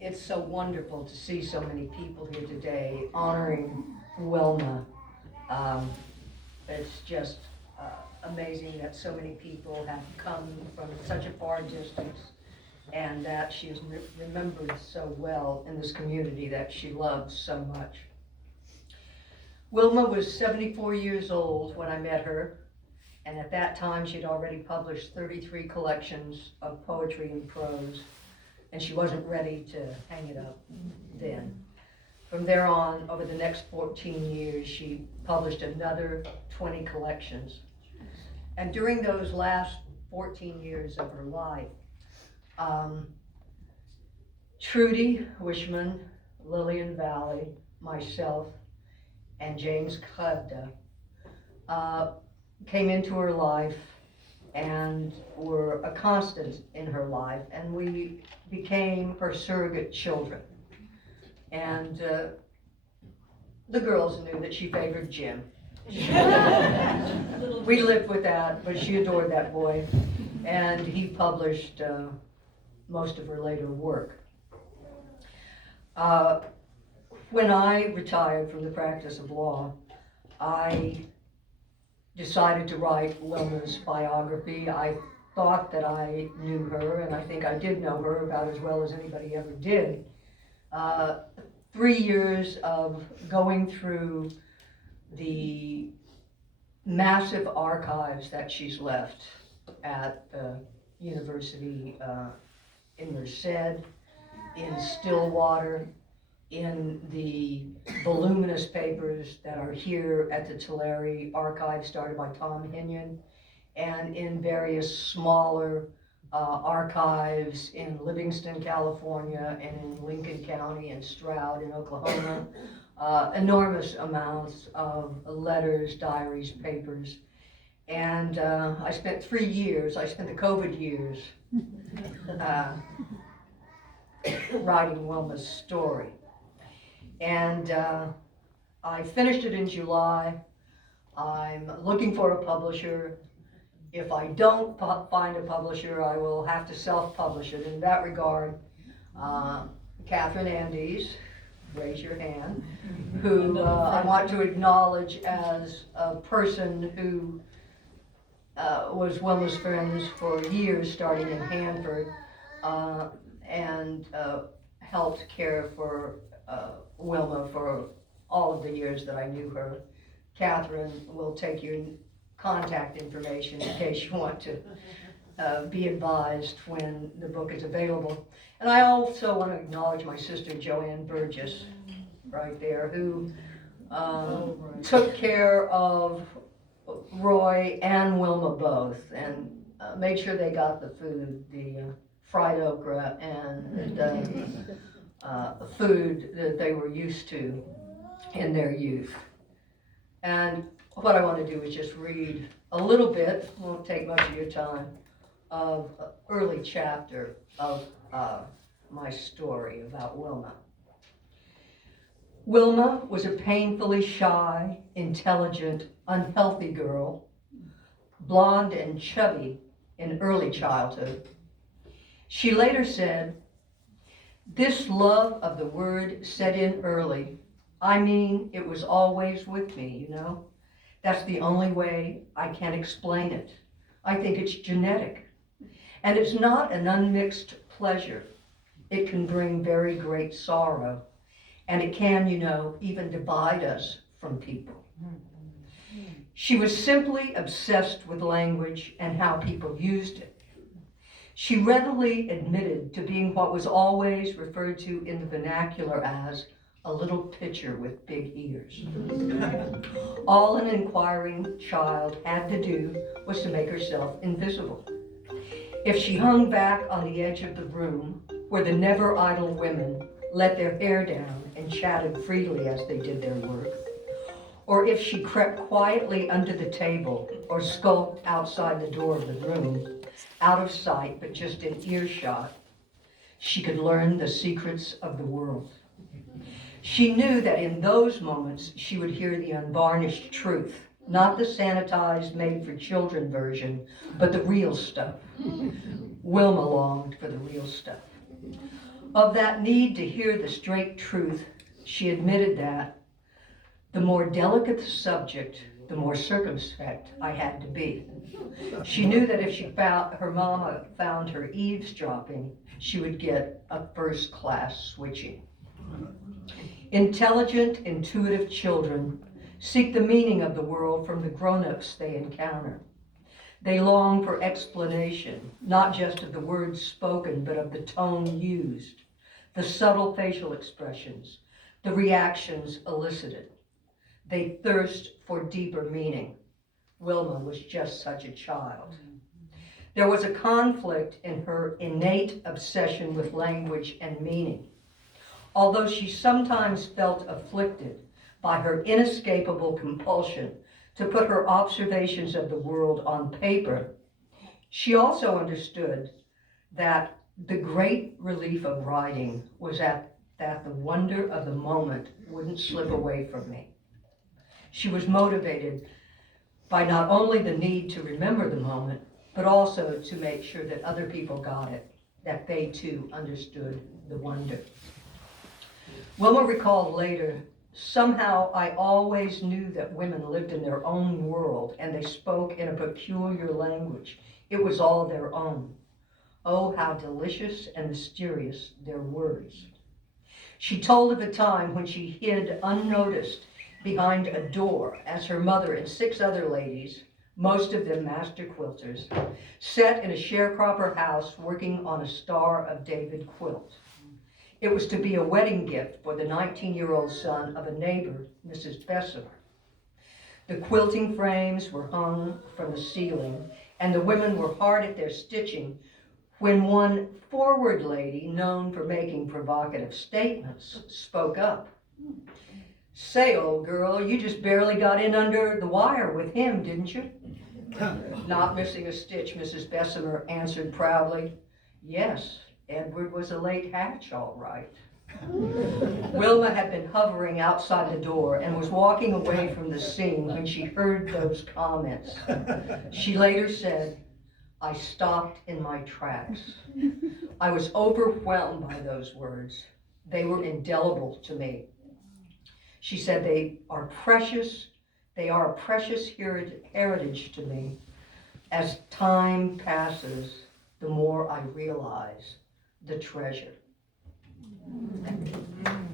It's so wonderful to see so many people here today honoring Wilma. Um, it's just amazing that so many people have come from such a far distance and that she is remembered so well in this community that she loves so much. Wilma was 74 years old when I met her, and at that time she'd already published 33 collections of poetry and prose, and she wasn't ready to hang it up then. From there on, over the next 14 years, she published another 20 collections. And during those last 14 years of her life, Trudy Wishman, Lillian Valley, myself, and James Krebda came into her life and were a constant in her life, and we became her surrogate children. And the girls knew that she favored Jim. We lived with that, but she adored that boy, and he published most of her later work. When I retired from the practice of law, I decided to write Wilma's biography. I thought that I knew her, and I think I did know her about as well as anybody ever did. 3 years of going through the massive archives that she's left at the university in Merced, in Stillwater, in the voluminous papers that are here at the Tulare Archive started by Tom Hinion, and in various smaller archives in Livingston, California, and in Lincoln County and Stroud in Oklahoma. Enormous amounts of letters, diaries, papers. And I spent 3 years, I spent the COVID years writing Wilma's story. And I finished it in July. I'm looking for a publisher. If I don't find a publisher, I will have to self-publish it. In that regard, Catherine Andes, raise your hand, who I want to acknowledge as a person who was Wilma's friends for years, starting in Hanford, and helped care for Wilma for all of the years that I knew her. Catherine will take your contact information in case you want to be advised when the book is available. And I also want to acknowledge my sister Joanne Burgess, right there, who took care of Roy and Wilma both, and made sure they got the food, the fried okra and the food that they were used to in their youth. And what I want to do is just read a little bit, won't take much of your time, of an early chapter of my story about Wilma. Wilma was a painfully shy, intelligent, unhealthy girl, blonde and chubby in early childhood. She later said, "This love of the word set in early. I mean, it was always with me, you know. That's the only way I can explain it. I think it's genetic. And it's not an unmixed pleasure. It can bring very great sorrow. And it can, you know, even divide us from people." She was simply obsessed with language and how people used it. She readily admitted to being what was always referred to in the vernacular as a little pitcher with big ears. All an inquiring child had to do was to make herself invisible. If she hung back on the edge of the room, where the never idle women let their hair down and chatted freely as they did their work, or if she crept quietly under the table or skulked outside the door of the room, out of sight but just in earshot, she could learn the secrets of the world. She knew that in those moments she would hear the unvarnished truth, not the sanitized, made-for-children version, but the real stuff. Wilma longed for the real stuff. Of that need to hear the straight truth, she admitted that the more delicate the subject, the more circumspect I had to be. She knew that if her mama found her eavesdropping, she would get a first-class switching. Intelligent, intuitive children seek the meaning of the world from the grown-ups they encounter. They long for explanation, not just of the words spoken, but of the tone used, the subtle facial expressions, the reactions elicited. They thirst for deeper meaning. Wilma was just such a child. There was a conflict in her innate obsession with language and meaning. Although she sometimes felt afflicted by her inescapable compulsion to put her observations of the world on paper, she also understood that the great relief of writing was that the wonder of the moment wouldn't slip away from me. She was motivated by not only the need to remember the moment, but also to make sure that other people got it, that they too understood the wonder. Wilma recalled later, somehow I always knew that women lived in their own world and they spoke in a peculiar language. It was all their own. Oh, how delicious and mysterious their words. She told of a time when she hid unnoticed behind a door as her mother and 6 other ladies, most of them master quilters, sat in a sharecropper house working on a Star of David quilt. It was to be a wedding gift for the 19-year-old son of a neighbor, Mrs. Bessemer. The quilting frames were hung from the ceiling, and the women were hard at their stitching when one forward lady, known for making provocative statements, spoke up. Say, old girl, you just barely got in under the wire with him, didn't you? Not missing a stitch, Mrs. Bessemer answered proudly, yes, Edward was a late hatch, all right. Wilma had been hovering outside the door and was walking away from the scene when she heard those comments. She later said, I stopped in my tracks. I was overwhelmed by those words. They were indelible to me. She said, they are a precious heritage to me. As time passes, the more I realize the treasure. Thank you.